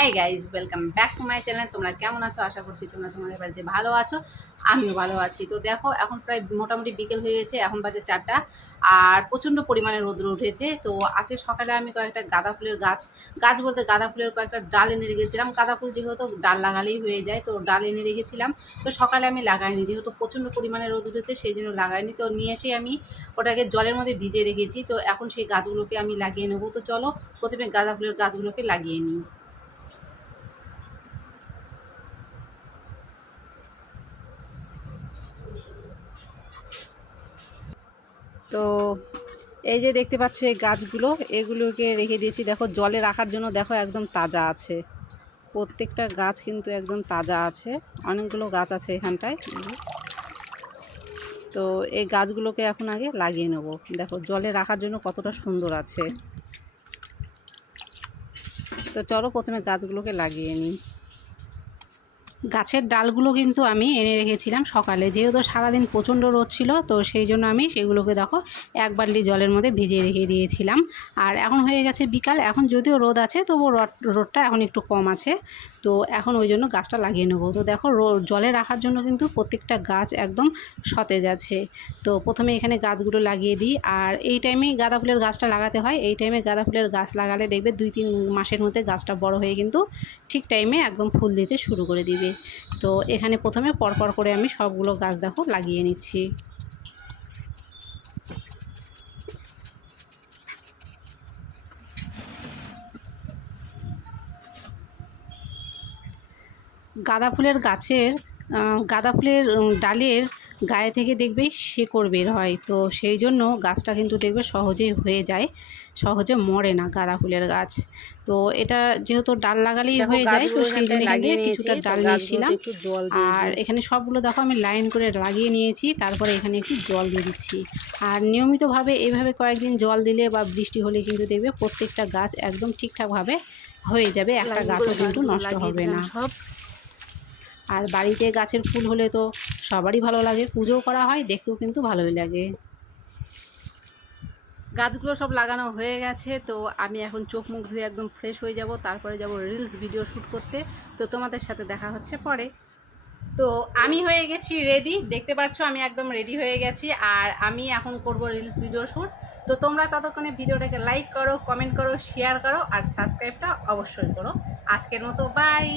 হ্যাঁ guys, welcome back to my channel. তোমরা কেমন আছো? আশা করছি তোমরা তোমাদের বাড়িতে ভালো আছো, আমিও ভালো আছি। তো দেখো, এখন প্রায় মোটামুটি বিকেল হয়ে গেছে, এখন বাজে 4টা। আর প্রচণ্ড পরিমাণে রোদ্র উঠেছে। তো আজকে সকালে আমি কয়েকটা গাঁদা ফুলের গাছ বলতে গাঁদা ফুলের কয়েকটা ডাল এনে রেখেছিলাম। গাঁদা ফুল যেহেতু ডাল লাগালেই হয়ে যায়, তো ডাল এনে রেখেছিলাম। তো সকালে আমি লাগাইনি, যেহেতু প্রচণ্ড পরিমাণে রোদ উঠেছে সেই জন্য লাগাইনি। তো নিয়ে এসে আমি ওটাকে জলের মধ্যে ভিজিয়ে রেখেছি। তো এখন সেই গাছগুলোকে আমি লাগিয়ে নেবো। তো চলো প্রথমে গাঁদা ফুলের গাছগুলোকে লাগিয়ে নিই। তো এই যে দেখতে পাচ্ছ এই গাছগুলো, এগুলোকে রেখে দিয়েছি। দেখো জলে রাখার জন্য, দেখো একদম তাজা আছে, প্রত্যেকটা গাছ কিন্তু একদম তাজা আছে। অনেকগুলো গাছ আছে এখানটায়। তো এই গাছগুলোকে এখন আগে লাগিয়ে নেব। দেখো জলে রাখার জন্য কতটা সুন্দর আছে। তো চলো প্রথমে গাছগুলোকে লাগিয়ে নিই। গাছের ডালগুলো কিন্তু আমি এনে রেখেছিলাম সকালে, যেহেতু সারাদিন প্রচণ্ড রোদ ছিল, তো সেই জন্য আমি সেগুলোকে দেখো এক বালতি জলের মধ্যে ভিজিয়ে রেখে দিয়েছিলাম। আর এখন হয়ে গেছে বিকাল, এখন যদিও রোদ আছে তবুও রোদটা এখন একটু কম আছে। তো এখন ওই জন্য গাছটা লাগিয়ে নেবো। তো দেখো জলে রাখার জন্য কিন্তু প্রত্যেকটা গাছ একদম সতেজ আছে। তো প্রথমে এখানে গাছগুলো লাগিয়ে দিই। আর এই টাইমেই গাঁদা ফুলের গাছটা লাগাতে হয়। এই টাইমে গাঁদা ফুলের গাছ লাগালে দেখবে 2-3 মাসের মধ্যে গাছটা বড় হয়ে কিন্তু ঠিক টাইমে একদম ফুল দিতে শুরু করে দিবে। তো এখানে প্রথমে পরপর করে আমি সবগুলো গাছ দেখো লাগিয়ে নিচ্ছি। গাঁদা ফুলের গাঁদা ফুলের ডালের গায়ে থেকে দেখবে শেকড় বের হয়। তো সেই জন্য গাছটা কিন্তু দেখবে সহজেই হয়ে যায়, সহজে মরে না গাঁদা ফুলের গাছ। তো এটা যেহেতু ডাল লাগালেই হয়ে যায়, তো সেই জন্য এখানে কিছুটা ডাল নিয়েছিলাম। আর এখানে সবগুলো দেখো আমি লাইন করে লাগিয়ে নিয়েছি। তারপরে এখানে একটু জল দিয়ে দিচ্ছি। আর নিয়মিতভাবে এইভাবে কয়েকদিন জল দিলে বা বৃষ্টি হলে কিন্তু দেখবে প্রত্যেকটা গাছ একদম ঠিকঠাকভাবে হয়ে যাবে, একটা গাছও কিন্তু নষ্ট হবে না। আর বাড়িতে গাছের ফুল হলে তো সবারই ভালো লাগে, পুজোও করা হয়, দেখতেও কিন্তু ভালোই লাগে। গাছগুলো সব লাগানো হয়ে গেছে। তো আমি এখন চোখ মুখ ধুয়ে একদম ফ্রেশ হয়ে যাব, তারপরে যাব রিলস ভিডিও শ্যুট করতে। তো তোমাদের সাথে দেখা হচ্ছে পরে। তো আমি হয়ে গেছি রেডি, দেখতে পাচ্ছ আমি একদম রেডি হয়ে গেছি। আর আমি এখন করব রিলস ভিডিও শ্যুট। তো তোমরা ততক্ষণে ভিডিওটাকে লাইক করো, কমেন্ট করো, শেয়ার করো আর সাবস্ক্রাইবটা অবশ্যই করো। আজকের মতো বাই।